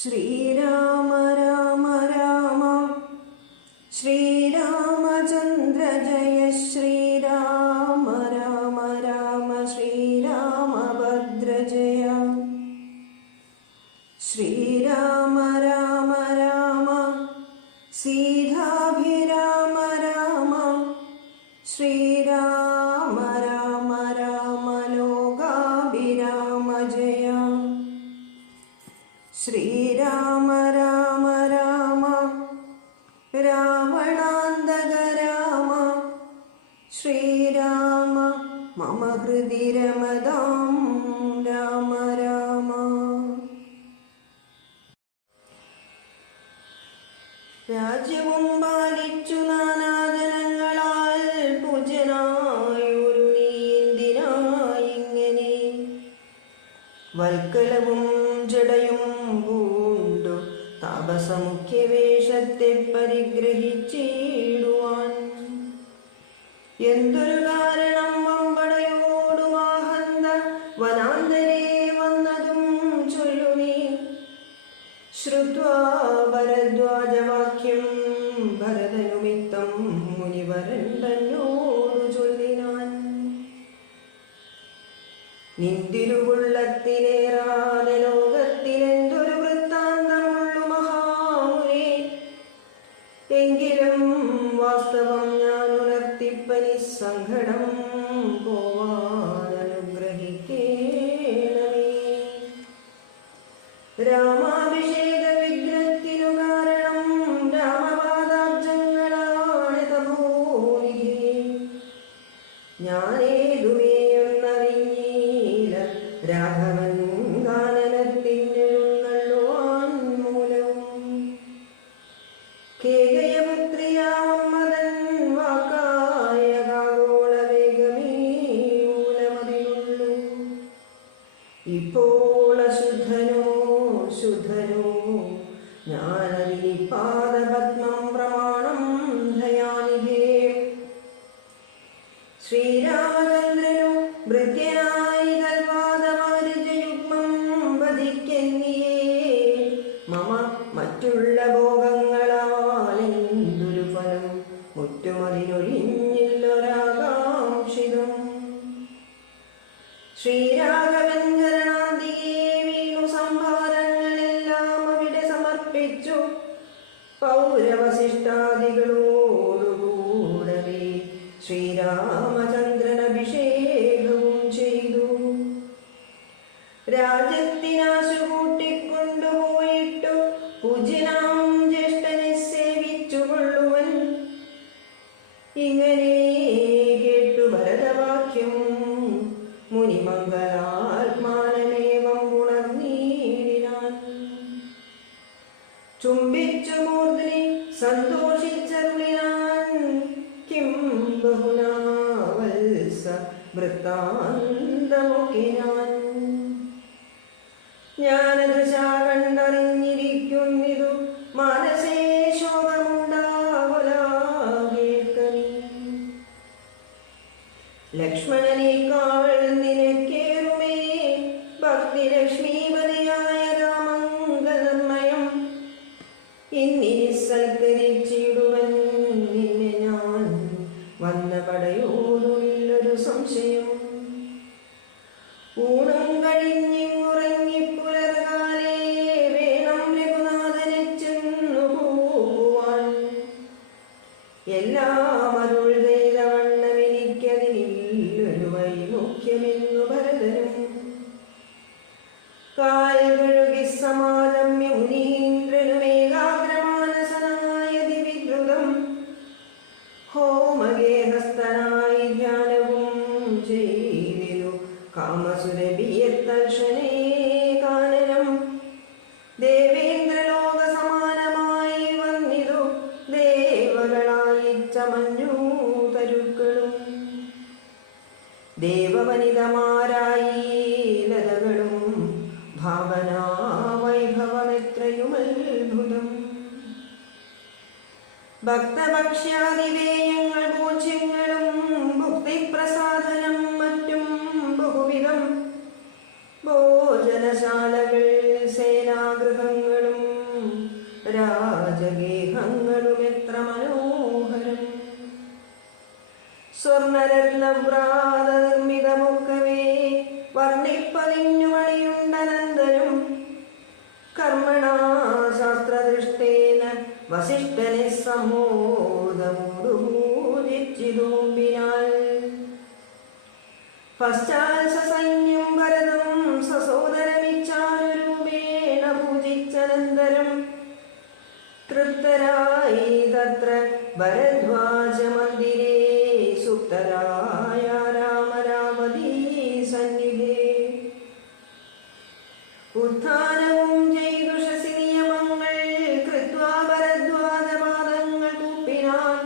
ശ്രീരാമ രാമ രാമ ശ്രീരാമചന്ദ്ര ജയ ശ്രീരാമ രാമ രാമ ശ്രീരാമഭദ്ര ജയ ശ്രീരാമ രാമ രാമ സീതാഭിരാമ രാമ ശ്രീരാമ രാമ രാമ ലോകാഭിരാമ ജയ ശ്രീരാമ രാമ രാമ രാവണാന്തക രാമ ശ്രീരാമ മമ ഹൃദി രമതാം രാമ രാമ. രാജ്യവും പാലിച്ചു നാനാജനങ്ങളാൽ പൂജ്യനായൊരു നീ എന്തിനായിങ്ങനെ വൽക്കലവും ജടയും പൂണ്ടു താപസമുഖ്യവേഷത്തെ പരിഗ്രഹിച്ചിടുവാൻ എന്തൊരു കാരണം വമ്പടയോടുമാഹന്ത വനാന്തരേ വന്നതും ചൊല്ലു നീ. ശ്രുത്വാ ഭരദ്വാജവാക്യം ഭരതനുമിത്തം മുനിവരൻ തന്നോടു ചൊല്ലിനാൻ. നിന്തിരുവുള്ളത്തിലേറാതെ ലോകത്തിലെന്തൊരു വൃത്താന്തമുള്ളു മഹാമുനി. എങ്കിലും വാസ്തവം ഞാൻ ഉണർത്തിപ്പനി സങ്കടം പോവാനനുഗ്രഹിക്കേണമേ. രാമാഭിഷേക വിഘ്നത്തിനു കാരണം രാമപാദാബ്ജങ്ങളാണ് തപോനിധി. ഞാനേതുമേയൊന്നറിഞ്ഞീല രാഘവൻ ഗാനനത്തിനെഴുന്നള്ളുവാൻ മൂലവും. കേകയപുത്രിയാം മദൻ വാക്കായ കാകോള വേഗമേ മൂലമതിലുള്ളു. ഇപ്പോൾ ശുദ്ധനോ ഞാനതിനി പാദപത്മം പ്രമാണം ദയാനിധേ. ശ്രീരാമചന്ദ്രനു ഭൃത്യനായി തൽവാദവാരിജയുഗ്മം വധിക്കെന്നിയേ മമ മറ്റുള്ള ഭോഗങ്ങളാൽ എന്തൊരു ഫലം മുറ്റുമതിനൊഴിഞ്ഞില്ലൊരാകാംക്ഷിതം. ശ്രീരാഘവൻ ചരണാന്തികേ വീണു സംഭാരങ്ങളെല്ലാം അവിടെ സമർപ്പിച്ചു പൗരവശിഷ്ടാദികളോടുകൂടവേ ശ്രീരാമചന്ദ്രൻ അഭിഷേകവും ചെയ്തു. രാജ്യത്തിനാശു കൂട്ടിക്കൊണ്ടുപോയിട്ടു പൂജ്യനാം ജ്യേഷ്ഠനെ സേവിച്ചുകൊള്ളുവൻ. ഇങ്ങനെ കേട്ടു ഭരതവാക്യം മുനിമംഗളാത്മാനമേവം ഉണർന്നീടിനാൻ. ചുംബിച്ചു മൂർധനി സന്തോഷിച്ചരുളിനാൻ. കിം ബഹുനാ വത്സ വൃത്താന്തമൊക്കെ ഞാനദൃശാ കണ്ടറിഞ്ഞിരിക്കുന്നിതു മനസേ ശോകമുണ്ടാവലാകേൾക്കനി. ലക്ഷ്മണനേക്കാൾ നിനക്കേറുമേ ഭക്തി ലക്ഷ്മീപതിയായ രാമങ്കലമയം. ഇന്നിനി സൽക്കരിച്ചിടുവൻ നിന്നെ ഞാൻ വന്ന പടയോടുള്ളൊരു സംശയം. ഊണം കഴിഞ്ഞിങ്ങുറങ്ങിപ്പുലർകാലേ വേണം രഘുനാഥനെ ചെന്നു പോകുവാൻ. എല്ലാം അരുൾ ചെയ്ത വണ്ണമെനിക്കതിനില്ലൊരു വൈമുഖ്യമെന്നു ഭരതനും. കാൽ കഴുകി സമാഗമ്യ മുനീന്ദ്രനുമേകാഗ്രമാനസനായ ദിവിദ്രുതം ഹോമഗേഹസ്ഥനായി ധ്യാനവും ചെയ്തിരു കാമസുരഭിയത്തർശനേ കാനനം. ദേവേന്ദ്രലോക സമാനമായി വന്നിതു ദേവകളായി ചമഞ്ഞു തരുക്കളും. ദേവവനിതമാരായി ലതകളും ഭാവനാ വൈഭവമെത്രയുമത്ഭുതം. ഭക്തഭക്ഷ്യാദിവേയങ്ങൾ പൂജ്യങ്ങളും ഭുക്തിപ്രസാദനം മറ്റും ബഹുവിധം ഭോജനശാലകൾ സേനാഗൃഹങ്ങളും വസിഷ്ഠനെ സമ്മോദമോടു പൂജിച്ചിതുമ്പിനാൽ. പശ്ചാൽ സസൈന്യം ഭരതം സസോദരമിച്ഛാനുരൂപേണ പൂജിച്ചനന്തരം തൃപ്തരായി തത്ര ഭരദ്വാജ മന്ദിരേ സുപ്തരായ രാമരാവതീ സന്നിധേ. ഉത്ഥാനവും ചെയ്തുഷസി നിയമങ്ങൾ കൃത്വാ ഭരദ്വാജപാദങ്ങൾ കൂപ്പിനാൻ.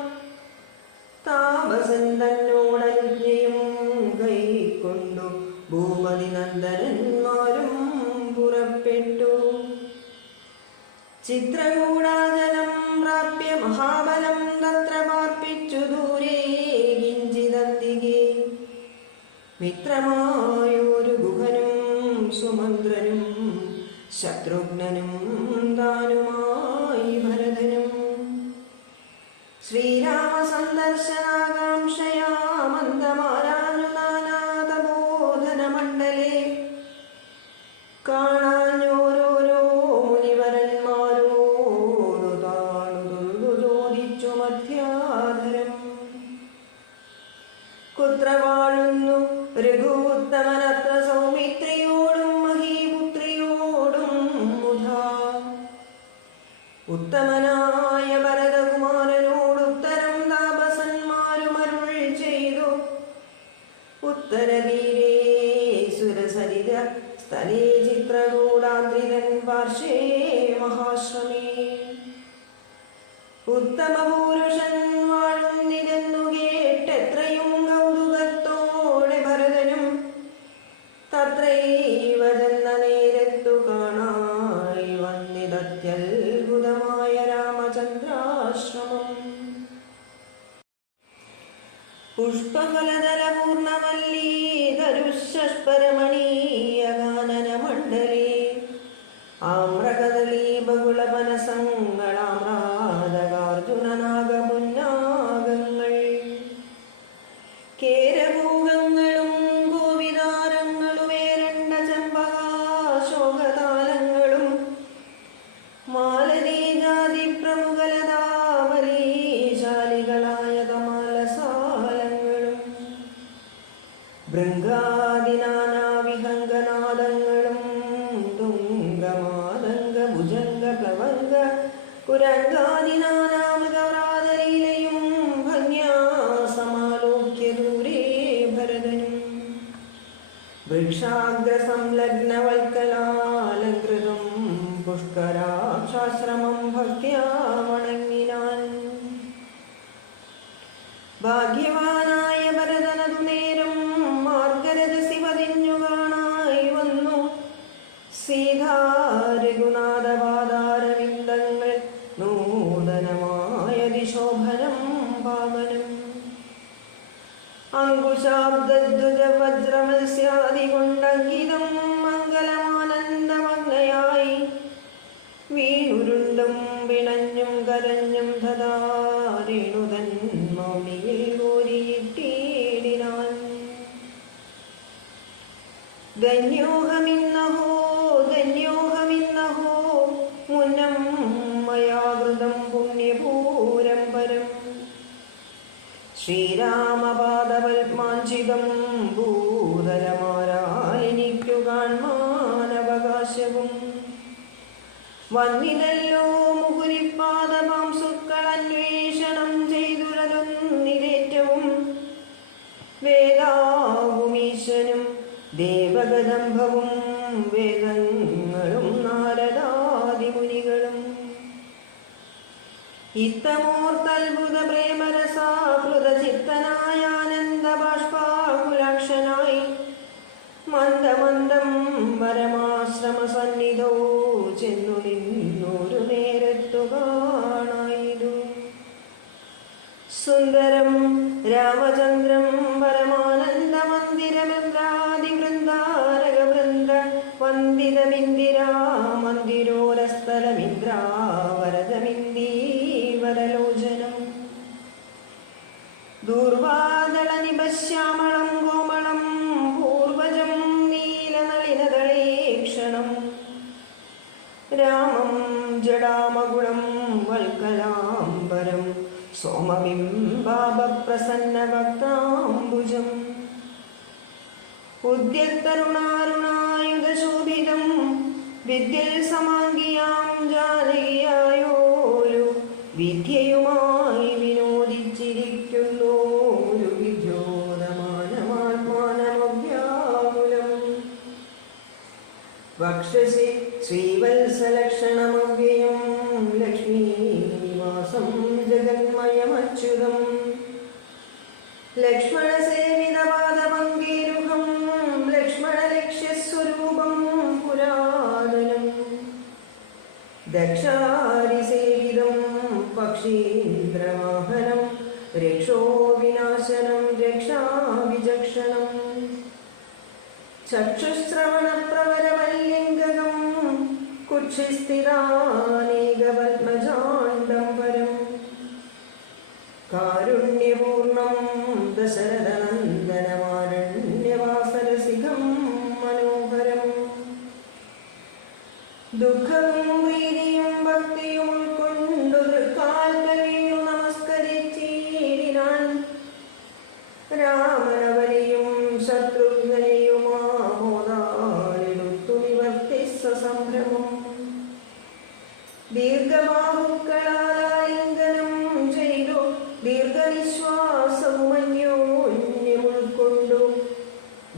താപസൻ തന്നോടനുജ്ഞയും കൈക്കൊണ്ടു ഭൂപതി നന്ദനന്മാരും പുറപ്പെട്ടു. ചിത്രകൂടാചലം പ്രാപ്യ മഹാബലം തത്ര പാർപ്പിച്ചു ദൂരെ കിഞ്ചിതന്തികെ. മിത്രമായൊരു ഗുഹനും സുമന്ത്രനും ശത്രുഘ്നനും താനുമായി ഭരതനും. ശ്രീരാമ സന്ദർശനാകാംക്ഷയാ മന്ദമാരാഞ്ഞു നാനാതബോധന മണ്ഡലേ. കാണാഞ്ഞോരോരോ മുനിവരന്മാരോടു താണു ചോദിച്ചു മധ്യാധരം. കുത്ര വാഴുന്നു രഘുത്തമനത്ര സൗമിത്രിയോടും മഹീപുത്രിയോടും മുധാ. ഉത്തമനായ ഭരതകുമാരനോടുത്തരം താപസന്മാരുമരുൾ ചെയ്തു. ഉത്തരതീരേ സുരസരിത സ്ഥലേ ചിത്രകൂടാദ്രിതൻ പാർശ്വേ മഹാശ്രമേ. ഉത്തമ പുരുഷൻ വാഴുന്നിതെന്നു കേട്ടെത്രയും കൗതുകത്തോടെ ഭരതനും തത്രൈവ ചെന്ന നേരത്തു കാണായി വന്നിതത്യത്ഭുതമായ രാമചന്ദ്രാശ്രമം. പുഷ്പഫലധരപൂർണമല്ലീധരുഷസ്പരമണീയഗാനനമണ്ഡലേ. ആമ്രകദളീ ബഹുളപനസങ്ങളാമ്രാധകാർജുനനാഗപുന്നാഗങ്ങൾ. കേരഭൂഗങ്ങളും ഗോവിതാരങ്ങളുമേരണ്ട ചമ്പകാശോകതാലങ്ങളും മാലതീജാതി പ്രമുഖലതാവലീശാലികളായ കമാലസാലങ്ങളും ഭൃംഗാദിനാനാവിഹംഗനാദങ്ങളും തുംഗമാതംഗ ഭുജംഗ പ്ലവംഗ കുരംഗാദിനാനാമൃഗവ്രാതലീലയും ഭംഗ്യാ സമാലോക്യ ദൂരേ ഭരതനും. വൃക്ഷാഗ്രസംലഗ്നവൽക്കലാലങ്കൃതം പുഷ്കരാക്ഷാശ്രമം ഭക്ത്യാ വണങ്ങിനാൻ. ഭാഗ്യവാനായ ഭരതനതു നേരം മാർഗരജസി പതിഞ്ഞു കാണായി വന്നു. സീതാ രഘുനാഥപാദാരവിന്ദങ്ങൾ നൂതനമായ ദിശോഭനം പാവനം. അങ്കുശാബ്ദദ്വജ വജ്രമത്സ്യാദി കൊണ്ടങ്കിതം മംഗലമാനന്ദമഗ്നയായി വീണുരുണ്ടും പിണഞ്ഞും കരഞ്ഞും ധതാരേണുതൻ മൗനിയിൽ കോരിയിട്ടിടിനാൻ. ധന്യോഹമിന്നഹോ ധന്യോഹമിന്നഹോ മുന്നം മയാകൃതം പുണ്യപൂരം പരം. ശ്രീരാമപാദപത്മാഞ്ചിതം ഭൂതലമാരാലെനിക്കു കാൺമാനവകാശവും. വന്നിതല്ലോ മുകുരിപ്പാദപാംസുക്കൾ അന്വേഷണം ചെയ്തുരതൊന്നിരേറ്റവും. വേദാവുമീശനും ദേവഗദംഭവും വേദങ്ങളും നാരദാദിമുനികളും. ഇത്തമോർത്തത്ഭുത പ്രേമരസാകൃത ചിത്തനായ ആനന്ദ ബാഷ്പാകുലാക്ഷനായി മന്ദമന്ദം പരമാശ്രമ സന്നിധോ ചെന്നു നിന്നൊരു നേരത്തു കാണായിരു. സുന്ദരം രാമചന്ദ്രം പരമാനന്ദ മന്ദിരമിന്ദ്രാദിവൃന്ദാരകവൃന്ദ വന്ദിതമിന്ദിരാ മന്ദിരോരസ്ഥലമിന്ദ്രാവരദമിന്ദീവരലോചനം. ദൂർവാദളനിപശ്യാമളം കോമളം പൂർവജം നീലനളിനദളേക്ഷണം. രാമം ജടാമകുളം കലാംബരം സോമബിംബാഭപ്രസന്നവക്താംബുജം ഉദ്യത്തരുണാരുണായുധശോഭിതം വിദ്യൽ സമാംഗിയാം ജാനകിയായോരു വിദ്യയുമായി വിനോദിച്ചിരിക്കുന്നു ഒരു വിദ്യോതമാനമാത്മാനമവ്യാകുലം വക്ഷസി ശ്രീവത്സലക്ഷണമവ്യയം ലക്ഷ്മീനിവാസം ജഗന്മയമച്യുതം ലക്ഷ്മണസേവിതപാദപങ്കേരുഹം ലക്ഷ്മണലക്ഷ്യസ്വരൂപം പുരാതനം ദക്ഷാരിസേവിതം പക്ഷീന്ദ്രവാഹനം രക്ഷോവിനാശനം രക്ഷാവിചക്ഷണം ചക്ഷുശ്രവണപ്രവരമല്ലിംഗകം കുക്ഷിസ്ഥിതാനേകപത്മജാണ്ഡംബരം കാരുണ്യപൂർണം ദശരഥനന്ദനമാരണ്യവാസരസികം മനോഹരം ദുഃഖവും പ്രീതിയും ഭക്തിയും ഉൾക്കൊണ്ടു തൃക്കാൽക്കലിയും നമസ്കരിച്ചിടിനാൻ രാമനവനെയും ശത്രുഘ്നനെയുമാമോദാലെടുത്തു നിവർത്തിച്ച സംഭ്രമം ദീർഘബാഹുക്കളാലിംഗനം ചെയ്തു ദീർഘനിശ്വാസവും അന്യോന്യം ഉൾക്കൊണ്ടു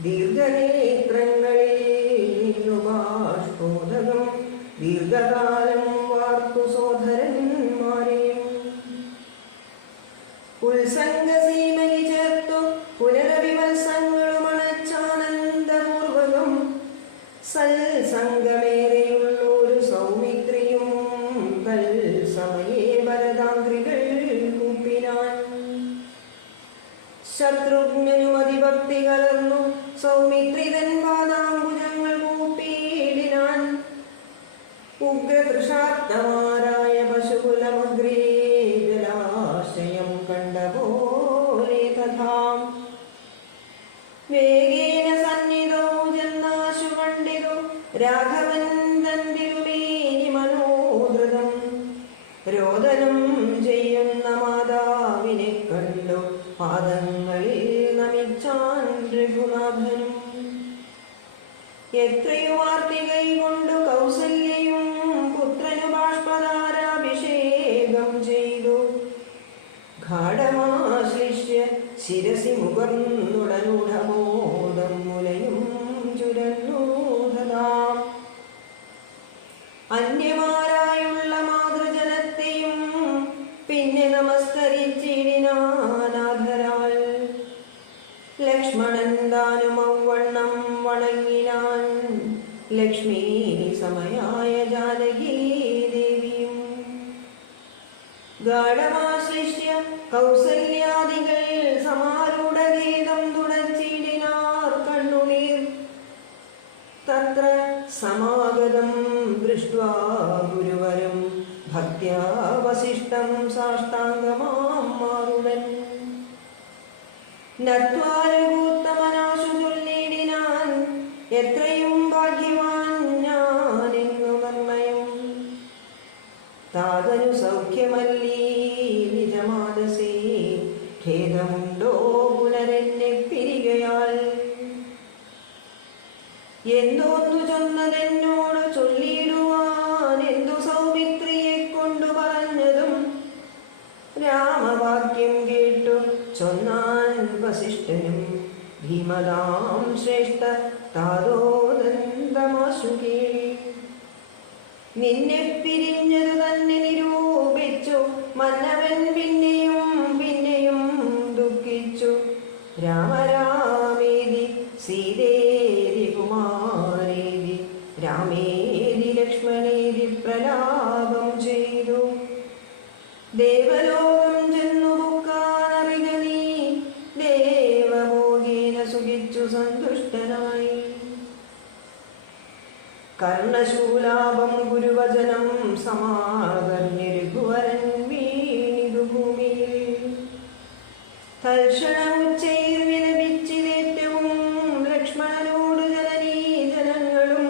ദീർഘനേത്രങ്ങളിൽ നിന്നു ബാഷ്പോദകം ദീർഘകാലം വാർത്തു സോദരന്മാരെയും ഉത്സംഗസീമനി ചേർത്തു പുനരഭിവത്സങ്ങളുമണച്ചാനന്ദപൂർവകം സൽസംഗമേറെയുള്ളൊരു സൗമിത്രിയും തൽസമയേ ഭരതാംഗ്രികൾ കൂപ്പിനാൻ ശത്രുഘ്നനും അതിഭക്തി കലർന്നു സൗമിത്രിതൻ പാദാംബുജങ്ങൾ കൂപ്പിയിടിനാൻ ഉഗ്രതൃഷാർത്തമാരായ പശുകുലമഗ്രേ ജലാശയം കണ്ട പോലെ തഥാ വേഗേന സന്നിധോ ജന്നാശു പണ്ഡിതോ രാഘവൻ തന്തിരുമേനി മനോഹൃതം രോദനം ചെയ്യുന്ന മാതാവിനെ കണ്ടു പാദങ്ങളിൽ നമിച്ചാൻ രഘുനാഥനും എത്രയോ വാർത്തികൈ കൊണ്ടു കൗസല്യയും പുത്രനു ബാഷ്പധാരാഭിഷേകം ചെയ്തു ഘാടമാശ്ലിഷ്യ ശിരസി മുകർന്നുടനുടമോദം മുലയും ചുരന്നൂതതാം അന്യമാരായുള്ള മാതൃജനത്തെയും പിന്നെ നമസ്കരിച്ചിടിനാനാഥരാൽ ലക്ഷ്മണൻ താനും ഔവണ്ണം വണങ്ങിനാൻ ലക്ഷ്മീ സമയായ ജാനകീ ദേവിയും ഗാഢമാശ്ലിഷ്യ കൗസല്യാദികൾ സമാരൂഢഗീതം തുടച്ചിടിനാർ കണ്ണുനീർ തത്ര സമാഗതം ദൃഷ്ട്വാ ഗുരുവരം ഭക്ത്യാ വസിഷ്ഠം സാഷ്ടാംഗമാം മാറുടൻ നത്വാരകൂത്തമനാശു ചൊല്ലിടിനാൻ എത്രയും ഭാഗ്യവാൻ ഞാനെന്നു നിർണയം താതനു സൗഖ്യമല്ലീ നിജമാനസേ ഖേദമുണ്ടോ പുനരെന്നെ പിരികയാൽ എന്തോന്നു ചൊന്നതെന്നോട് ചൊല്ലിയിടുവാൻ എന്തു സൗമിത്രിയെ കൊണ്ടു പറഞ്ഞതും രാമവാക്യം കേട്ടു ചൊന്നാൻ വസിഷ്ഠനും ഭീമതാം ശ്രേഷ്ഠ താരോദന്തമാശുകേ നിന്നെ പിരിഞ്ഞതു തന്നെ നിരൂപിച്ചു മന്നവൻ പിന്നെയും പിന്നെയും ദുഃഖിച്ചു രാമരാമേതി സീതേതി കുമാരേതി രാമേതി ലക്ഷ്മണേതി പ്രലാപം ചെയ്തു ദേവലോകം ചെന്നു ദുഃഖാനറിക നീ ദേവഭോഗേന സുഖിച്ചു സന്തുഷ്ടനായി കർണശൂലാഭം ഗുരുവചനം സമാകർണ്യ രഘുവരൻ വീണിതു ഭൂമിയിൽ തൽക്ഷണമുച്ചൈർവിലപിച്ചിലേറ്റവും ലക്ഷ്മണനോട് ജനനീ ജനങ്ങളും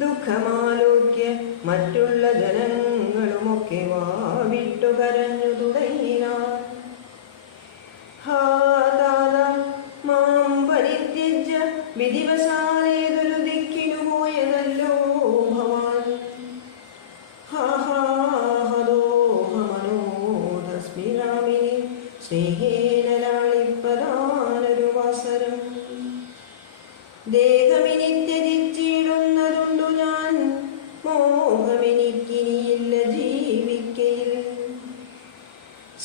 ദുഃഖമാലോക്യ മറ്റുള്ള ജനങ്ങൾ കുഞ്ഞുങ്ങളുമൊക്കെ വാവിട്ടു കരഞ്ഞു തുടങ്ങിനാർ. ഹാ താത മാം പരിത്യജ്യ വിധിവശാലേതൊരു ദിക്കിനു പോയതല്ലോ ഭവാൻ. ഹാ ഹാ ഹദോഹമനോധസ്മിരാമിനി സ്നേഹേന ലാളിപ്പതാനൊരു വാസരം. ദേഹമിനി ത്യജിച്ചിടുന്നതുണ്ടു ഞാൻ, മോഹമെനിക്കിനിയില്ല ജീവിക്കയിൽ.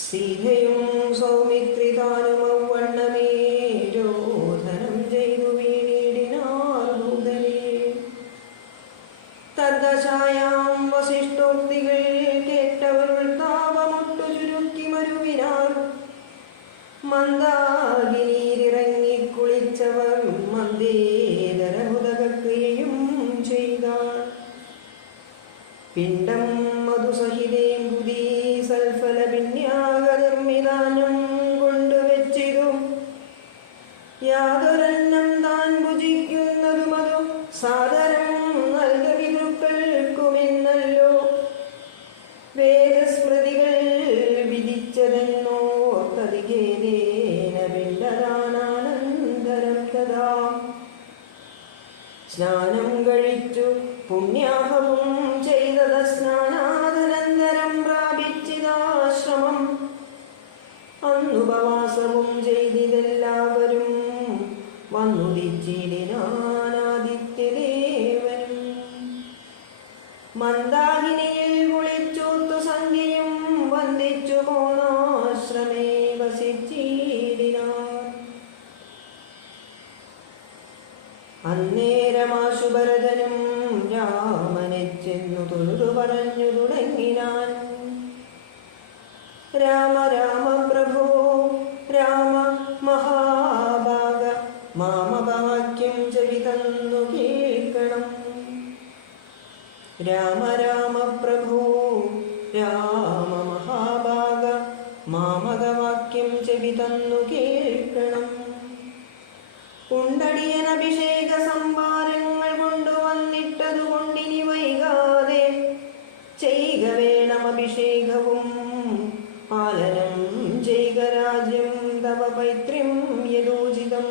സീതയും സൗമിത്രിതാനും ഔവണ്ണമേ രോധനം ചെയ്തു വീണിടിനാർ ദൂതരെ. തദ്ദശായാം വസിഷ്ഠോക്തികൾ കേട്ടവരുൾ താപമൊട്ടു ചുരുക്കി മരുവിനാർ. മന്ദാകിനിയിലിറങ്ങി കുളിച്ചവർ മന്ദേതരമുദകക്രിയയും ചെയ്താർ. പിണ്ടം മധുസഹിതേംബുദീ സൽഫല പിണ്യാകനിർമ്മിതാനം കൊണ്ടുവച്ചിതു. യാതൊരന്നം താൻ ഭുജിക്കുന്നതുമതു സാദരം നൽക പിതൃക്കൾക്കുമെന്നല്ലോ വേദസ്മൃതികൾ വിധിച്ചതെന്നോർത്തതികേതേന പിണ്ടദാനാനന്തരം തഥാ. സ്നാനം കഴിച്ചു പുണ്യാഹവും ചെയ്തത സ്നാനാദനന്തരം പ്രാപിച്ചിതാശ്രമം. അന്നുപവാസവും ചെയ്തിതെല്ലാവരും വന്നുദിച്ചിടിനാദിത്യദേവനും. മന്ദാകിനിയിൽ കുളിച്ചൂത്തു സന്ധ്യയും വന്ദിച്ചു പോന്നാശ്രമേ വസിച്ചിടിനാർ. അന്നേരമാശു ഭരതനും രാമനെ ചെന്നു തൊഴുതു പറഞ്ഞു തുടങ്ങിനാൻ. രാമ രാമ പ്രഭോ രാമ മഹാഭാഗ മാമവാക്യം ചെവിതന്നു കേൾക്കണം. രാമ രാമ പ്രഭോ രാമ മഹാഭാഗ മാമകവാക്യം ചെവിതന്നു കേൾക്കണം. കുണ്ടടിയൻ അഭിഷേക സംഭാരങ്ങൾ കൊണ്ടുവന്നിട്ടതുകൊണ്ടിനി വൈകാതെ ചെയ്യുക വേണം അഭിഷേകവും. പാലനം ചെയ്യുക രാജ്യം തവ പൈത്ര്യം യഥോചിതം.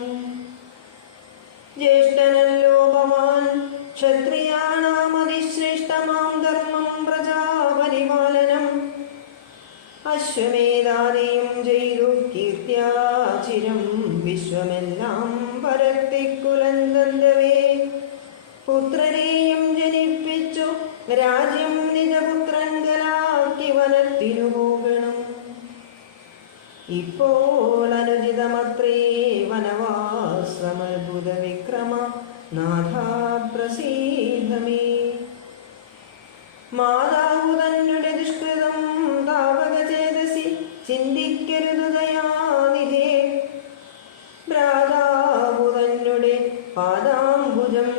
ജ്യേഷ്ഠനല്ലോ ഭവാൻ ക്ഷത്രിയാണാമതിശ്രേഷ്ഠമാം ധർമ്മം പ്രജാപരിപാലനം. അശ്വമേധാദിയും ചെയ്തു കീർത്തിയാചിരം വിശ്വമെല്ലാം പരത്തിക്കുലന്തവേ. പുത്രരെയും ജനിപ്പിച്ചു രാജ്യം നിജപുത്രങ്കലാക്കി വനത്തിനു പോകണം. ഇപ്പോൾ അനുചിതമത്രേ വനവാസമത്ഭുത വിക്രമ നാഥാ പ്രസീദമേ. മാതാവു തന്നെ ദുഷ്കൃതം താവക ചേതസി ചിന്തിക്കരുതു ദയാനിധേ. ഭ്രാതാവു തന്നെ പാദാംബുജം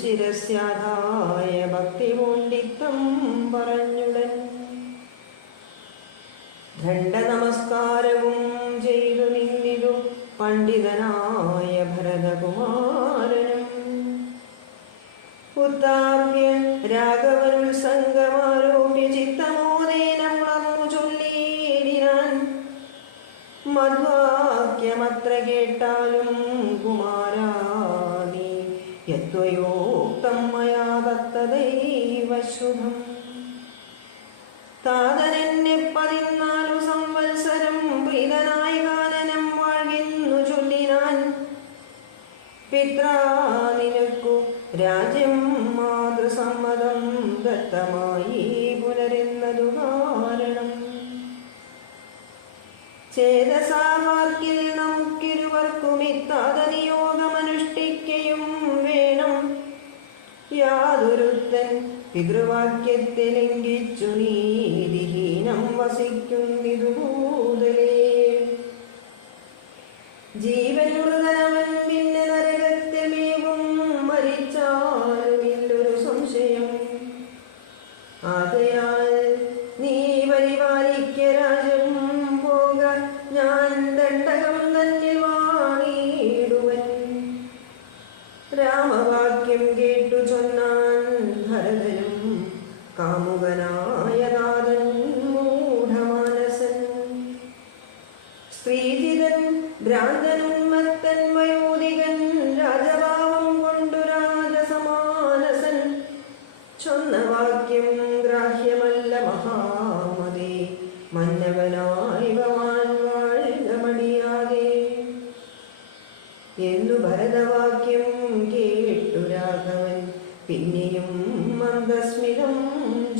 ശിരസ്യാധായ ഭക്തി പൂണ്ടിത്തം പറഞ്ഞുടൻ. ദണ്ഡ നമസ്കാരവും ചെയ്തു നിന്നിതു പണ്ഡിതനായ ഭരതകുമാരനും. ഉത്താപ്യ രാഘവനുത്സംഗമാരോപ്യ ചിത്തമോദേന ഉണർന്നു ചൊല്ലിയിടിനാൻ. മദ്വാക്യമത്ര കേട്ടാലും കുമാരാ നീ യത്വയോക്തം മയാ തത്തദൈവ ശ്രുതം. താതനെന്നെ 14 സംവത്സരം പ്രീതനായി കാനനം വാഴ്കിന്നു ചൊല്ലിനാൻ. പിത്രാ നിനക്കു രാജ്യം മാതൃസമ്മതം ദത്തമായി പുനരെന്നതു കാരണം. ചേതസാവാർക്കിൽ നമുക്കിരുവർക്കും ഇത്താതനിയോഗമനുഷ്ഠിക്കയും വേണം. യാതൊരുത്തൻ പിതൃവാക്യത്തെ ലംഘിച്ചു നീതിഹീനം വസിക്കുന്നിതു ഭൂതലേ. ജീവൻ മൃതനവൻ പിന്നെ നരകത്യമേവും മരിച്ചാലുമില്ലൊരു സംശയം. ആകയാൽ നീ പരിപാലിക്ക രാജ്യം പോക, ഞാൻ ദണ്ഡകം തന്നിൽ വാണിടുവൻ. രാമവാക്യം കേട്ടു ചൊന്നാൻ ഭരതനും കാമുകനായ ചൊന്ന വാക്യം ഗ്രാഹ്യമല്ല മഹാമതേ, മന്നവനായി ഭവാൻ വാഴുക മടിയാതെ. എന്നു ഭരതവാക്യം കേട്ടു രാഘവൻ പിന്നെയും മന്ദസ്മിതം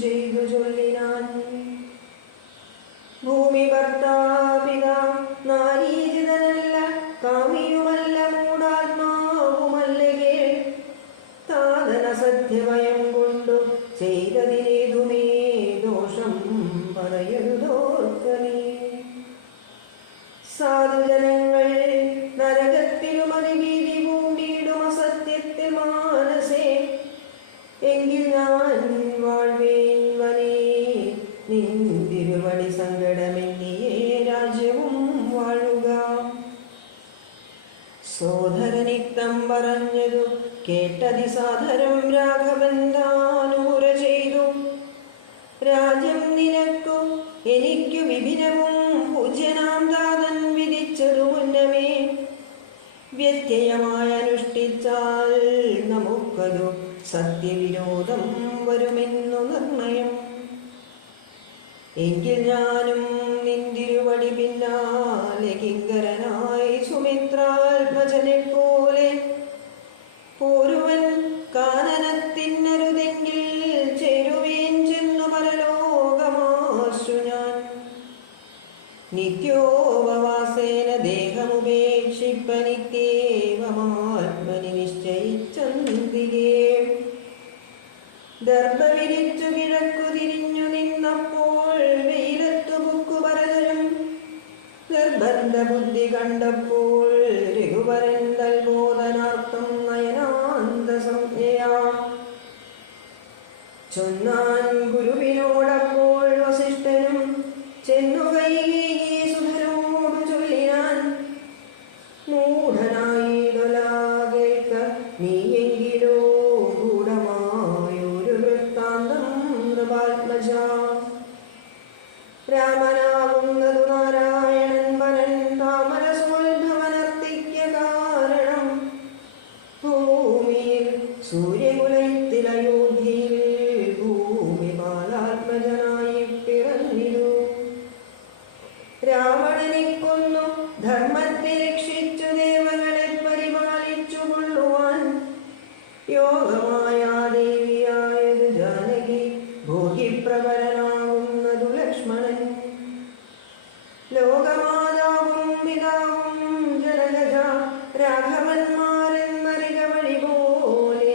ചെയ്തു ചൊല്ലിനാൻ. ഭൂമി ഭർത്താപിത നാരീജിതനല്ല, കാമിയുമല്ല, മൂഢാത്മാവുമല്ലേ. താതന സത്യഭയം കൊണ്ടു ചെയ്തതിനേതുമേ ദോഷം പറയരുതോർക്കനീ. സാധുജനങ്ങൾ നരകത്തിലും അതിഭീതി പൂണ്ടിയിടും അസത്യത്തിൽ മാനസേ. എങ്കിൽ ഞാൻ വാഴ്വേൻ വനേ നിന്തിരുവടി സങ്കടമെന്നിയേ രാജ്യവും വാഴുക. സോദരനിത്തം പറഞ്ഞതു കേട്ടതിസാദരം രാഘവൻ താനൂര ചെയ്തു. രാജ്യം നിനക്കു എനിക്കു വിഭിന്നവും പൂജ്യനാം താതൻ വിധിച്ചതു മുന്നമേ. വ്യത്യയമായി അനുഷ്ഠിച്ചാൽ നമുക്കതു സത്യവിരോധം വരുമെന്നു നിർണയം. എങ്കിൽ ഞാനും നിന്തിരുവടി പിന്നാലെ കിങ്കരനായി സുമിത്രാത്മജനെ പോലെ പോരുവൻ. കാനനത്തിനരുതെങ്കിൽ ചേരുവേൻ ചെന്നു പരലോകമാശു ഞാൻ. നിത്യോപവാസേന ദേഹമുപേക്ഷിപ്പനിത്യേവമാത്മനി നിശ്ചയിച്ചന്തികേ. ദർഭ വിരിച്ചു കിഴക്കു തിരിഞ്ഞു നിന്നപ്പോൾ വെയിലത്തു ബുക്കു ഭരതനും. നിർബന്ധ ബുദ്ധി കണ്ടപ്പോൾ രഘുവരൻ തൽബോധനാർത്ഥം നയനാന്ത സംജ്ഞയാ ചൊന്നാൻ ഗുരുവിനോടപ്പോൾ വസിഷ്ഠനും. ചെന്നു കൈകേയി സുധനോടു ചൊല്ലിനാൻ. മൂഢനായിതൊലാ കേൾക്ക നീയെങ്കിലോ ഗൂഢമായൊരു വൃത്താന്തം നൃപാത്മജ. രാമനാവുന്നതു നാരായണൻ പരൻ താമരസോത്ഭവനർത്തിക്ക കാരണം. ഭൂമിയിൽ സൂര്യകുലത്തിൽ അയോധ്യയിൽ ഭൂമി ബാലാത്മജനായി പിറന്നിരു. രാവണനെ കൊന്നു ധർമ്മത്തെ രക്ഷിച്ചു ദേവകളെ പരിപാലിച്ചു കൊള്ളുവാൻ. യോഗമായ ദേവിയായതു ജാനകി, ഭോഗിപ്രവരനാവുന്നതു ലക്ഷ്മണൻ. ലോകമാതാവും പിതാവും ജനകജ രാഘവന്മാരെന്നറിക വഴി പോലെ.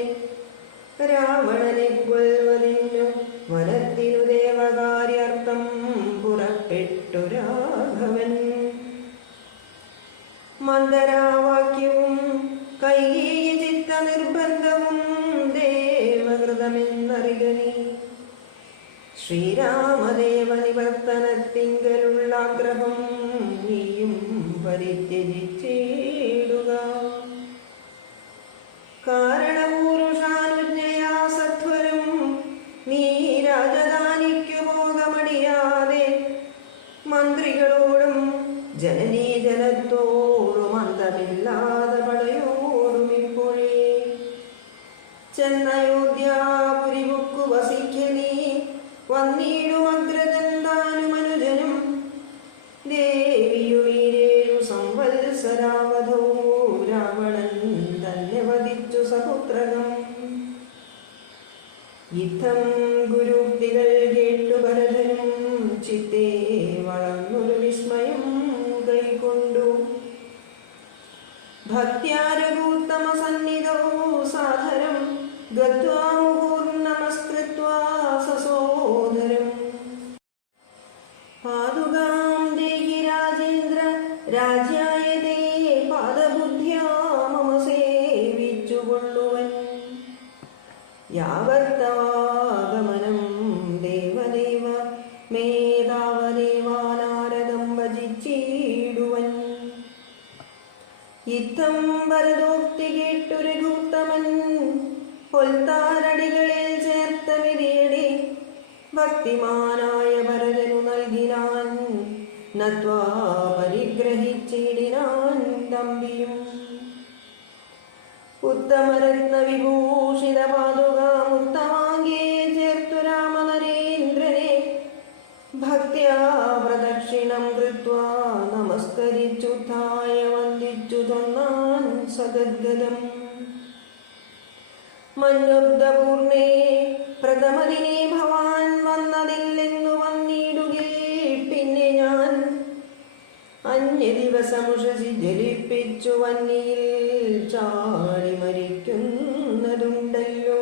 രാവണനെ കൊല്വതിന്നു വനത്തിനു ദേവകാര്യാർത്ഥം പുറപ്പെട്ടു രാഘവൻ. മന്ദരാവാക്യവും കൈകേയി ചിത്ത നിർബന്ധവും ദേവകൃതമെന്നറികനി. ശ്രീരാമദേവ നിവർത്തനത്തിങ്കലുള്ള ആഗ്രഹം നീയും പരിത്യജിച്ചിടുക. കാരണപൂരുഷാനുജ്ഞയാ സത്വരം നീ രാജധാനിക്കു പോകമടിയാതെ. മന്ത്രികളോടും ജനനീ ജനത്തോടും അന്തമില്ലാതെ പടയോടും ഇപ്പോഴേ ചെന്നയോധ്യാപുരി ബുക്കു വസിക്കലീ. വന്നീടും അഗ്രജൻ താനും അനുജനും ദേവിയുമീരേഴു സംവത്സരാവധോ. രാവണൻ തന്നെ വധിച്ചു സപുത്രകം. യുദ്ധം ഗുരുക്തികൾ കേട്ടു ഭരതനും ചിത്തേ വളർന്നൊരു വിസ്മയം കൈക്കൊണ്ടു. ഭക്ത്യാരകൂത്തമ സന്നിധോ സാധരം ഗത്വാ മുഹൂർനമസ്കൃത്വാ സസോദരം. പാദുകാം ദേഹി രാജേന്ദ്ര രാജ്യായ ദേ പാദബുദ്ധ്യാ മമ സേവിച്ചുകൊള്ളുവൻ. യാവത്തവാഗമനം ദേവദേവ മേധാവദേവാനാരദം ഭജിച്ചിടുവൻ. യുദ്ധം ഭരതോക്തി കേട്ടു രഘുത്തമൻ പൊൽത്താരടികളിൽ ചേർത്ത വിധിയടി. ഭക്തിമാനായ ഭരതനു നൽകിനാൻ നത്വാ പരിഗ്രഹിച്ചിടിനാൻ തമ്പിയും. ഉത്തമരത്ന വിഭൂഷിത പാതുകാമുത്തമാംഗേ ഗദ്ഗദം. മഞ്ഞബ്ദപൂർണേ പ്രഥമദിനേ ഭവാൻ വന്നതില്ലെന്നു വന്നിടുകിൽ പിന്നെ ഞാൻ അന്യദിവസമുഷസി ജലിപ്പിച്ചു വന്നിയിൽ ചാടി മരിക്കുന്നതുണ്ടല്ലോ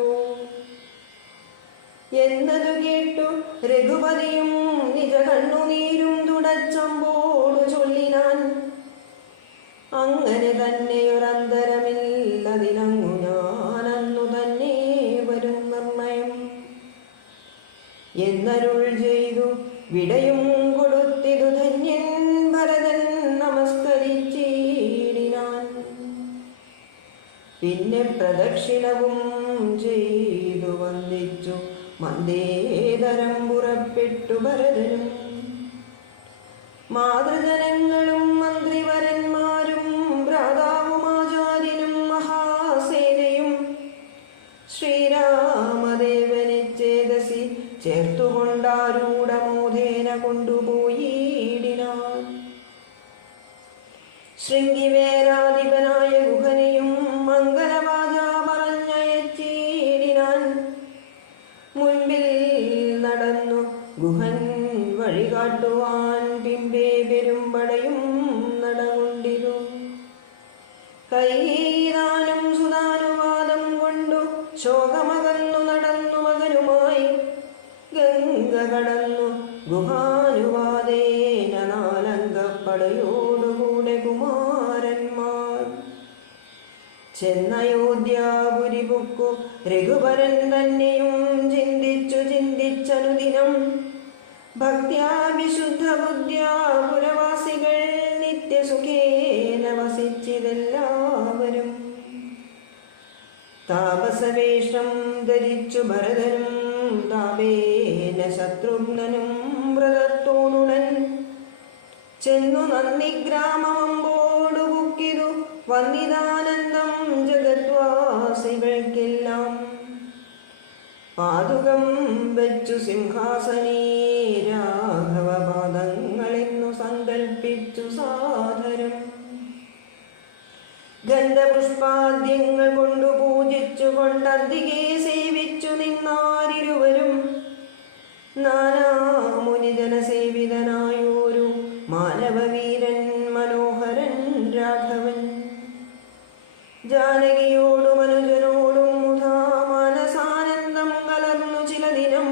എന്നതു കേട്ടു രഘുപതിയും നിജ കണ്ണുനീരും തുടച്ചമ്പോടു ചൊല്ലിനാൻ. അങ്ങനെ തന്നെയൊരന്തരമില്ലതിനങ്ങു ഞാനന്നു തന്നെ വരും നിർണയം എന്നരുൾ ചെയ്തു വിടയും കൊടുത്തിതു ധന്യൻ ഭരതൻ നമസ്കരിച്ചിടിനാൻ. പിന്നെ പ്രദക്ഷിണവും ചെയ്തു വന്ദിച്ചു മന്ദേതരം പുറപ്പെട്ടു ഭരതനും. മാതൃജനങ്ങളും മന്ത്രിവരന്മാരും ഭ്രാതാവുമാചാര്യനും മഹാസേനയും ശ്രീരാമദേവനെ ചേതസി ചേർത്തുകൊണ്ടാരൂഢമോധേന കൊണ്ടുപോയിടിനാൻ. ശൃംഗിവേരാധിപനായ ഗുഹനെയും മംഗലവാച പറഞ്ഞയച്ചിടിനാൻ. മുൻപിൽ നടന്നു ഗുഹൻ വഴികാട്ടുവാൻ പിമ്പേ പെരുമ്പടയും നടകൊണ്ടിരു. കൈതാനും സുതാനുവാദം കൊണ്ടു ശോകമകന്നു നടന്നു മകനുമായി ഗംഗ കടന്നു ഗുഹാനുവാദേന നാലംഗപ്പടയോടുകൂടെ കുമാരന്മാർ ചെന്നയോധ്യാപുരി പുക്കു. രഘുവരൻ തന്നെയും ചിന്തിച്ചനുദിനം ഭക്ത്യാ വിശുദ്ധ ബുദ്ധ്യാ പുരവാസികൾ നിത്യസുഖേന വസിച്ചിതെല്ലാവരും. താപസവേഷം ധരിച്ചു ഭരതനും താപേന ശത്രുഘ്നനും വ്രതത്തോടുടൻ ചെന്നു നന്ദിഗ്രാമമ്പോടു ബുക്കിതു വന്നിതാനന്ദം ജഗദ്വാസികൾക്കെല്ലാം. പാതുകം വെച്ചു സിംഹാസനേ രാഘവപാദങ്ങളെന്നു സങ്കൽപ്പിച്ചു സാദരം ഗന്ധപുഷ്പാദ്യങ്ങൾ കൊണ്ടു പൂജിച്ചു കൊണ്ടന്തികെ സേവിച്ചു നിന്നാരിരുവരും. നാനാമുനിജനസേവിതനായോരു മാനവവീരൻ മനോഹരൻ രാഘവൻ ജാനകിയോടും അനുജനോടും മുധാ മാനസാനന്ദം കലർന്നു ചില ദിനം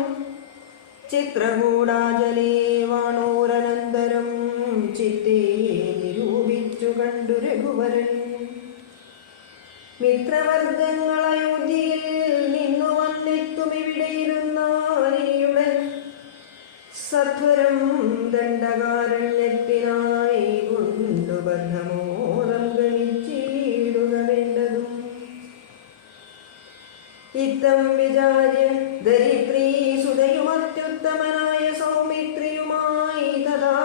ചിത്രകൂടാചലേ വാണോരനന്തരം ചിത്തേ നിരൂപിച്ചു കണ്ടു രഘുവരൻ. മിത്രവർഗങ്ങൾ അയോധ്യയിൽ നിന്നു വന്നെത്തും ഇവിടെയിരുന്നാലിനിയുടൻ സത്വരം ദണ്ഡകാരണ്യത്തിനായി കൊണ്ടു ബദ്ധമോദം ഗമിച്ചിടുക വേണ്ടതും. ഇത്തം വിചാര്യ ദരിദ്രീ സുതയുമത്യുത്തമനായ സൗമിത്രിയുമായി തഥാ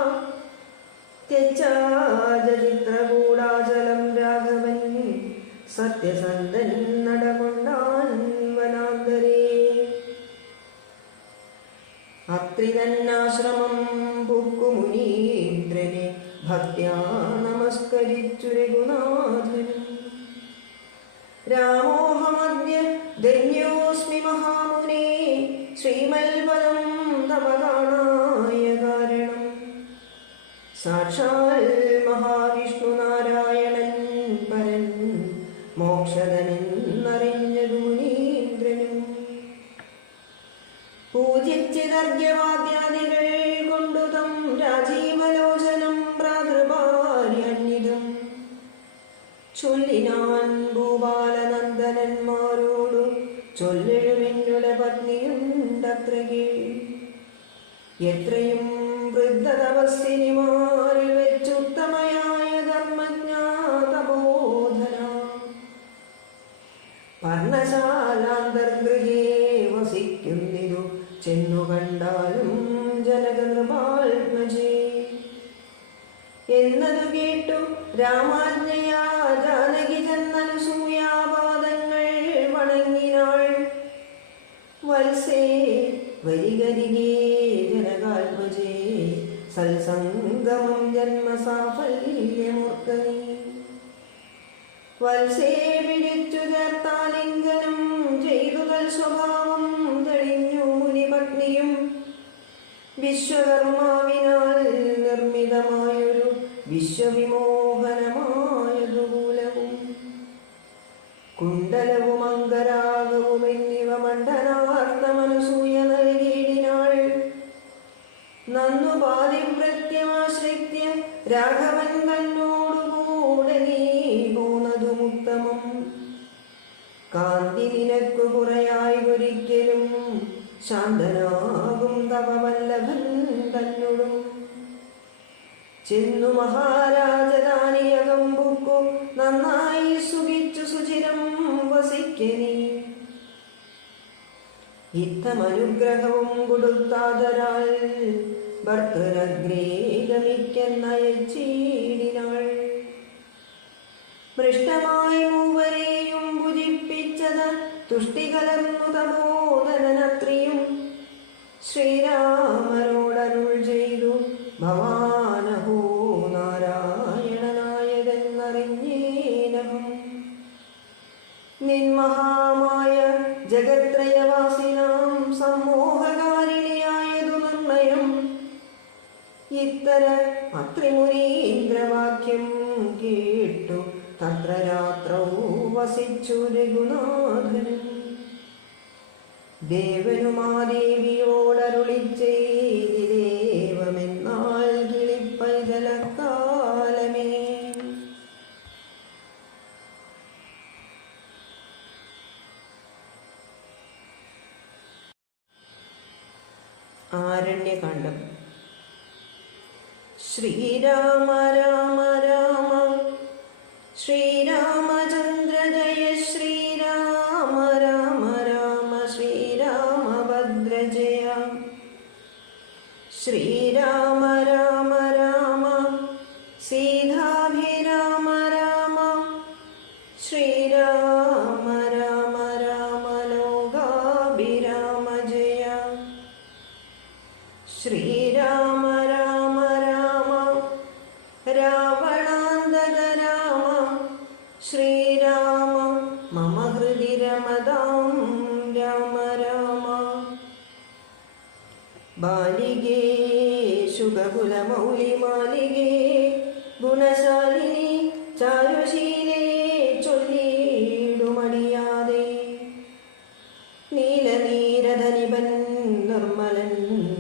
ചിത്രകൂടാചലം രാഘവൻ സത്യസന്ധൻ നടകൊണ്ടാൻ വനാന്തരേ. അത്രിതന്നാശ്രമം പുക്കു മുനീന്ദ്രനെ ഭക്ത്യാ നമസ്കരിച്ചു രഘുനാഥനും. രാമോഹമദ്യ ധന്യോസ്മി മഹാമുനേ ശ്രീമൽപദം തവകാണായ കാരണം. സാക്ഷാൽ മഹാവിഷ്ണു നാരായണൻ പരൻ മോക്ഷദനെന്നറിഞ്ഞതു മുനീന്ദ്രനും. പൂജിച്ചിതർഘ്യവാദ്യാദികൾ കൊണ്ടു തം രാജീവലോചനം പ്രാതൃഭാര്യന്യതും ചൊല്ലിനാൻ ഭൂപാലനന്ദനന്മാരോടു ചൊല്ലെഴുമെന്നുല പത്നിയുണ്ടത്രകേ. എത്രയും വൃദ്ധതപസ്സിനിമാരിൽ വെച്ചുത്തമയായ ധർമ്മജ്ഞാതബോധന പർണശാലാന്തർഗൃഹേ വസിക്കുന്നിതു ചെന്നു കണ്ടാലും ജനകനൃപാത്മജേ. എന്നതു കേട്ടു രാമാജ്ഞയാ ജാനകി ചെന്നനുസൂയാപാദങ്ങൾ വണങ്ങിനാൾ. വത്സേ വരികരികേ ജനകാത്മജേ സൽസംഗമം ജന്മസാഫല്യമൂർക്കനീ. വത്സേ പിടിച്ചു ചേർത്താലിംഗനം ചെയ്തു തൽ സ്വഭാവം തെളിഞ്ഞു മുനിപത്നിയും. വിശ്വകർമാവിനാൽ നിർമ്മിതമായൊരു വിശ്വവിമോഹനമായതു മൂലവും കുണ്ടലവും അങ്കരാഗവും എന്നിവ മണ്ഡനാർത്ഥമനസൂയ നൽകിയിടിനാൾ. നന്നു പാതിവ്രത്യമാശ്രിത്യ രാഘവൻ തന്നോടുകൂടെ നീ പോന്നതു മുക്തമം. കാന്തി നിനക്കു കുറയായി ഒരിക്കലും ശാന്തനാകും തവ വല്ലഭൻ തന്നോടും. ചെന്നു മഹാരാജധാനിയകം ബുക്കു നന്നായി സുഖിച്ചു സുചിരം വസിക്കനി. ഇത്തമനുഗ്രഹവും കൊടുത്താതരാൽ ഭർത്തരഗ്രേ ഗമിക്കെന്നയച്ചീടിനാൾ. മൃഷ്ടമായി മൂവരെയും ഭുജിപ്പിച്ചത് തുഷ്ടി കലർന്നു തപോധനനത്രിയും. ശ്രീരാമനോടരുൾ ചെയ്തു ഭവാനഹോ നാരായണനായകെന്നറിഞ്ഞേനഹം. നിൻമഹാമായ ജഗത്രയവാസിനാം സമ്മോഹകാരിണിയായതു നിർണയം. ഇത്തര അത്രിമുനീന്ദ്രവാക്യം കേട്ടു തത്ര രാത്രൗ വസിച്ചു രഘുനാഥനും. ദേവനുമാദേവിയോടരുളിച്ചേതിദേവമെന്നാൽ കിളിപ്പൈതലക്കാലമേ. ആരണ്യകാണ്ഡം. ശ്രീരാമ രാമ രാമ ശ്രീരാമചന്ദ്ര ജയ ശ്രീരാമ രാമ രാമ ശ്രീരാമഭദ്ര ജയ. ശ്രീരാമ രാമ രാമ സീതാഭിരാമ രാമ ശ്രീരാമ രാമ രാമ ലോകാഭിരാമ ജയ. ശ്രീരാമ രാമ രാമ രാവണാന്തക രാമ ശ്രീരാമ മമ ഹൃദി രമതാം രാമ രാമ. ബാലികേ ശുഭകുലമൗലിമാലികേ ഗുണശാലിനി ചാരുശീലേ ചൊല്ലിടുമടിയാതെ. നീലനീരധനിപൻ നിർമ്മലൻ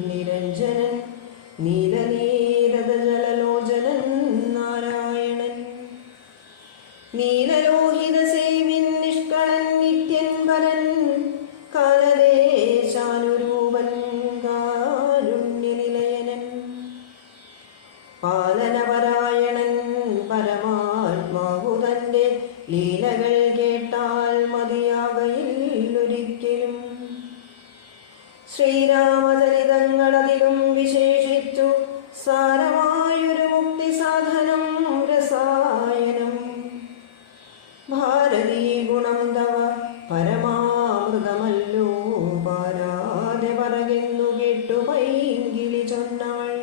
നിരഞ്ജനൻ നീലനീരത ജലലോചനൻ നാരായണൻ. നീലലോഹിത സേവിൻ നിഷ്കളൻ നിത്യൻ പരൻ കാലദേശാനുരൂപൻ കാരുണ്യനിലയനൻ. പാലനപരായണൻ പരമാത്മാവു തന്റെ ലീലകൾ കേട്ടാൽ മതിയാകയില്ലൊരിക്കലും. ശ്രീരാമചരിതങ്ങളതിലും വിശേഷിച്ചു സാരമായൊരു മുക്തി സാധനം രസായനം. ഭാരതീ ഗുണം തവ പരമാമൃതമല്ലോ പാരാതെ പറകെന്നു കേട്ടു പൈങ്കിളി ചൊന്നാൾ.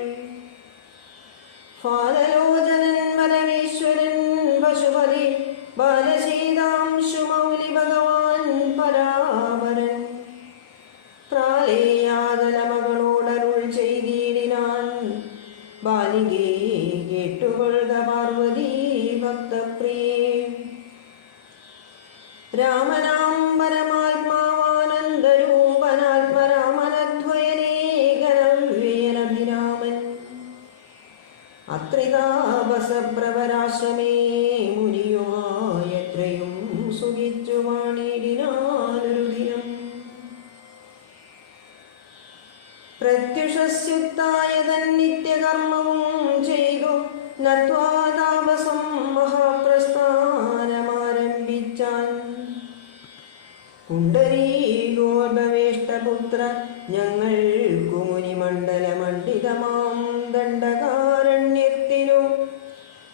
ഫാലലോചനൻ പരമേശ്വരൻ പശുപതി ബാലശീതാംശു മൗലി ഭഗവാൻ പരാപരൻ. പ്രാലേയാതനമകളോടരുൾ ചെയ്തിടിനാൻ. ബാലികേ കേട്ടുകൊള്ളുക പാർവതീ ഭക്തപ്രിയേ. രാമനാം പരമാത്മാവാനന്ദരൂപനാത്മരാമനദ്വയനേകനവ്യയനഭിരാമൻ. അത്രിതാപസപ്രവരാശ്രമേ മുനിയുമായത്രയും സുഖിച്ചു വാണിടിനാനൊരു ദിനം. പ്രത്യുഷസ്യുക്തായ തന്നിത്യകർമ്മവും ചെയ്തു നത്വാ താപസം മഹാപ്രസ്ഥാനമാരംഭിച്ചാൻ. പുണ്ഡരീകോപവേഷ്ടപുത്ര ഞങ്ങൾക്കു മുനിമണ്ഡലമണ്ഡിതമാം ദണ്ഡകാരണ്യത്തിനു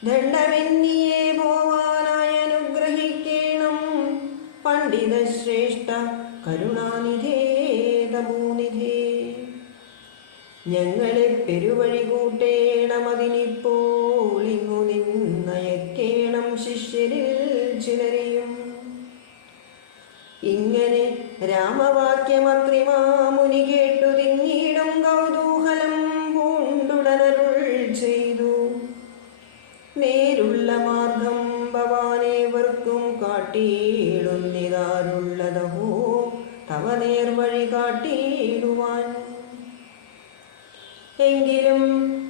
ദണ്ഡമെന്നിയെ പോവാനായി അനുഗ്രഹിക്കേണം. പണ്ഡിതശ്രേഷ്ഠ കരുണാനിധേ തപോനിധേ. ഞങ്ങളെ പെരുവഴി കൂട്ടേണമതിനിപ്പോൾ ഇങ്ങു നിന്നയക്കേണം ശിഷ്യരിൽ ചില ചിലരെയും. ഇങ്ങനെ രാമവാക്യമത്രിമാമുനി കേട്ടു തിന്നീടും കൗതൂഹലം പൂണ്ടുടനരുൾ ചെയ്തു. നേരുള്ള മാർഗം ഭവാനേവർക്കും കാട്ടിയിടുന്നിതാരുള്ളതഹോ തവ നേർവഴി കാട്ടിയിടുവാൻ. എങ്കിലും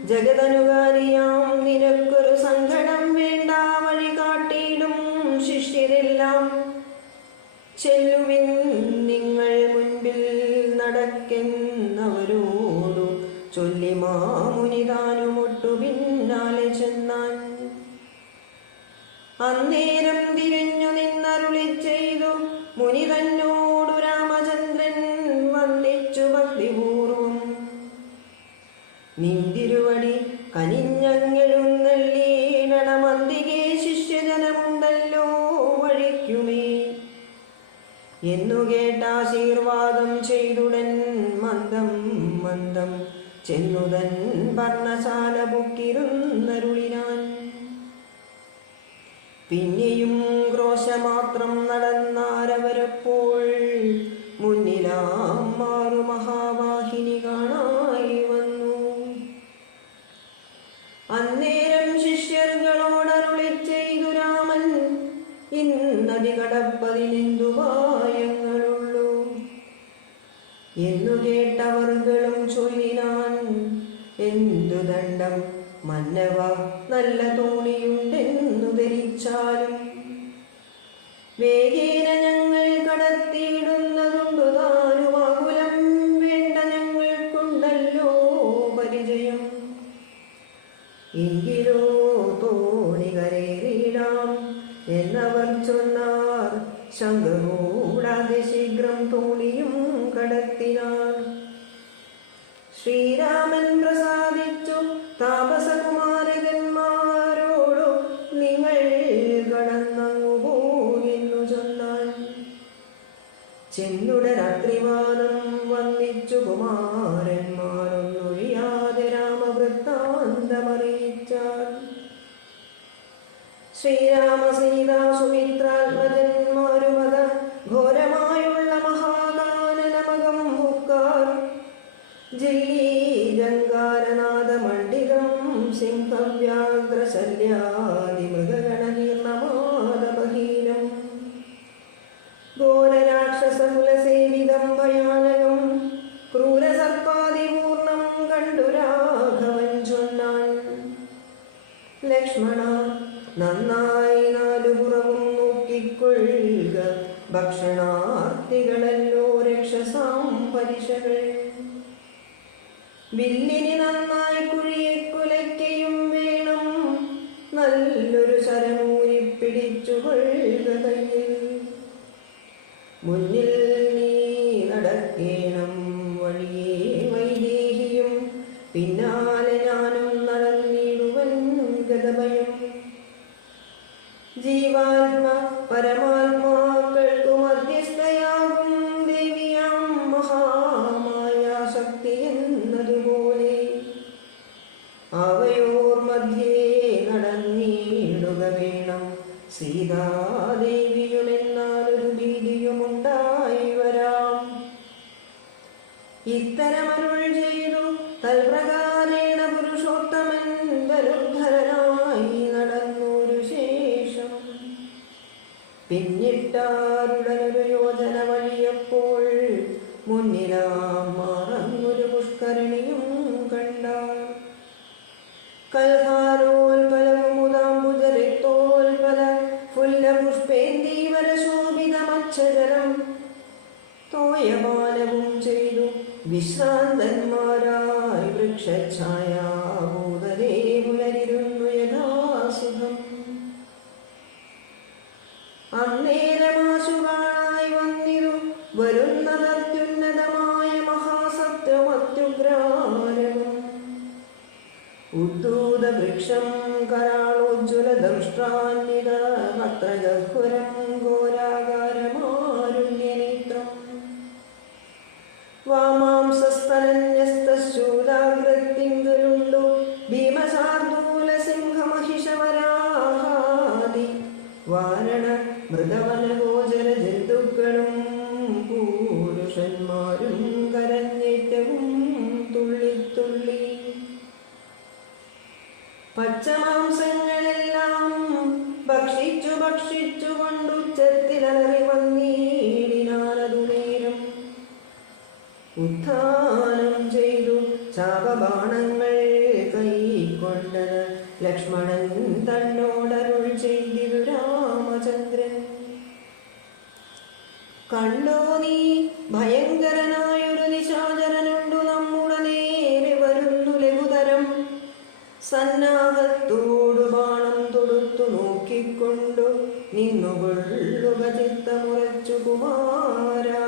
ജഗതനുകാരിയാം നിനക്കൊരു സങ്കടം വേണ്ട, വഴി കാട്ടിയിടും ശിഷ്യരെല്ലാം. ചെല്ലുവിൻ നിങ്ങൾ മുൻപിൽ നടക്കെന്നവരോടു ചൊല്ലി മാമുനി താനുമൊട്ടു പിന്നാലെ ചെന്നാൻ. അന്നേരം തിരിഞ്ഞു നിന്നരുളി ചെയ്തു മുനി തന്നോടു രാമചന്ദ്രൻ വന്ദിച്ചു ഭക്തിപൂർവം. നിന്തിരുവടി കനിഞ്ഞങ്ങെഴുന്നള്ളീടണമന്തികെ ശിഷ്യജനമുണ്ടല്ലോ വഴിക്കുമേ എന്നു കേട്ടാശീർവാദം ചെയ്തുടൻ മന്ദം മന്ദം ചെന്നുതൻ വർണ്ണശാല പൊക്കിരുന്നരുളിനാൻ. പിന്നെയും ക്രോശമാത്രം നടന്നാരവരപ്പോൾ മുന്നിലാം മാറു മഹാവാഹിനി കാണായി വന്നു. അന്നേരം ശിഷ്യർകളോടരുളി ചെയ്തു രാമൻ, ഇന്നതി കടപ്പതിനെന്തുപായങ്ങളുള്ളൂ എന്നു കേട്ടവർകളും ചൊല്ലിനാൻ. എന്തു ദണ്ഡം മന്നവ നല്ല തോണിയുണ്ടെന്നു ധരിച്ചാലും വേഗേന ഞങ്ങൾ കടത്തിയിടുന്നതുണ്ടു താനും ആകുലം വേണ്ട, ഞങ്ങൾക്കുണ്ടല്ലോ പരിചയം. എങ്കിലോ തോണി കരേറിടാം എന്നവർ ചൊന്നാർ. ശങ്ക കൂടാതെ ശീഘ്രം തോണിയും കടത്തിനാർ. ശ്രീരാമൻ പ്രസാദിച്ചു താപസകുമാരകന്മാരോടു, നിങ്ങൾ കടന്നങ്ങു പോയെന്നു ചൊന്നാൻ. ചെന്നുടൻ അത്രിവാദം വന്നിച്ചു കുമാരന്മാരൊന്നൊഴിയാതെ രാമവൃത്താന്തമറിയിച്ചാൽ. ശ്രീരാമ സീതാ സുമിത്രാത്മജന്മാരുമത ഘോരമായുള്ള മഹാകാനനമകം ഭൂക്കാർ. ജില്ലീജങ്കാരനാദമണ്ഡിതം സിംഹവ്യാഘ്രശല്യാദിമൃഗഗണനീർണമാദപഹീനം ഘോരരാക്ഷസകുലസേവിതം ഭയാനകം ക്രൂരസർപ്പാദിപൂർണം കണ്ടു രാഘവൻ ചൊന്നാൻ. ലക്ഷ്മണ, നന്നായി നാലുപുറവും നോക്കിക്കൊള്ളുക, ഭക്ഷണാർത്ഥികളല്ലോ രക്ഷസാം പരിശകൾ. വില്ലിനി നന്നായി കുഴിയെ കുലയ്ക്കയും വേണം, നല്ലൊരു ശരമൂരി പിടിച്ചു കൊള്ളുക കയ്യിൽ. മുന്നിൽ നീ നടക്കേണം വഴിയേ വൈദേഹിയും, പിന്നാലെ ഞാനും നടന്നിടുവൻ ഗതഭയം. ജീവാത്മ പരമാത്മാക്കൾക്കു മധ്യസ്ഥയാകും ദേവിയാം മഹാമായ ശക്തി എന്നതുപോലെ അവയോർ മധ്യേ നടന്നിടുക വേണം. സീതാദേവിയുമെന്നാലൊരു ഭീതിയുമുണ്ടായി വരാം. ഇത്തരമരുൾ ചെയ്തു തൽപ്രകാരേണ പുരുഷോത്തമൻ ബലുദ്ധരനായി നടന്നൊരു ശേഷം പിന്നിട്ടാരുടനൊരു യോജന വഴിയപ്പോൾ മുന്നിലാം മറന്നൊരു പുഷ്കരണിയും കണ്ടാൾ. കൽഹാരോൽപലമുദാംബുജരിത്തോൽപല ഫുല്ലപുഷ്പേന്ദീവരശോഭിതമക്ഷജലം തോയമാനവും ചെയ്തു വിശ്രാന്തന്മാരായി വൃക്ഷഛായാഭൂതലേ പുലരിരുന്നു യഥാസുഖം. അന്നേരമാശു കാണായി വന്നിരു വരുന്നതത്യുന്നതമായ മഹാസത്യമത്യുഗ്രാരകം. ഉദ്ധൂതവൃക്ഷം കരാളോജ്വലദംഷ്ട്രാന്വിത പത്രഗഹ്വരം ഘോരാകാരമാരുണ്യനേത്രം. വാമാംസസ്തനന്യസ്തശൂലാകൃത്തിങ്കലുണ്ടു ഭീമശാർദൂലസിംഹമഹിഷവരാഹാദി വാരണ പച്ചമാംസങ്ങളെല്ലാം ഭക്ഷിച്ചു ഭക്ഷിച്ചു കൊണ്ടുച്ചത്തിലറി വന്നീടിനാലതു നേരം ഉത്ഥാനം ചെയ്തു ശാപബാണങ്ങൾ കൈക്കൊണ്ടത് ലക്ഷ്മണൻ തന്നോടരുൾ ചെയ്തിരു രാമചന്ദ്രൻ. കണ്ടോ നീ ഭയങ്കരനായൊരു നിശാചരനുണ്ടു നമ്മുടെ നേരെ വരുന്നു ലഘുതരം. സന്നാഹത്തോടു ബാണം തൊടുത്തു നോക്കിക്കൊണ്ടു നിന്നുകൊള്ളുക ചിത്തമുറച്ചു കുമാരാ.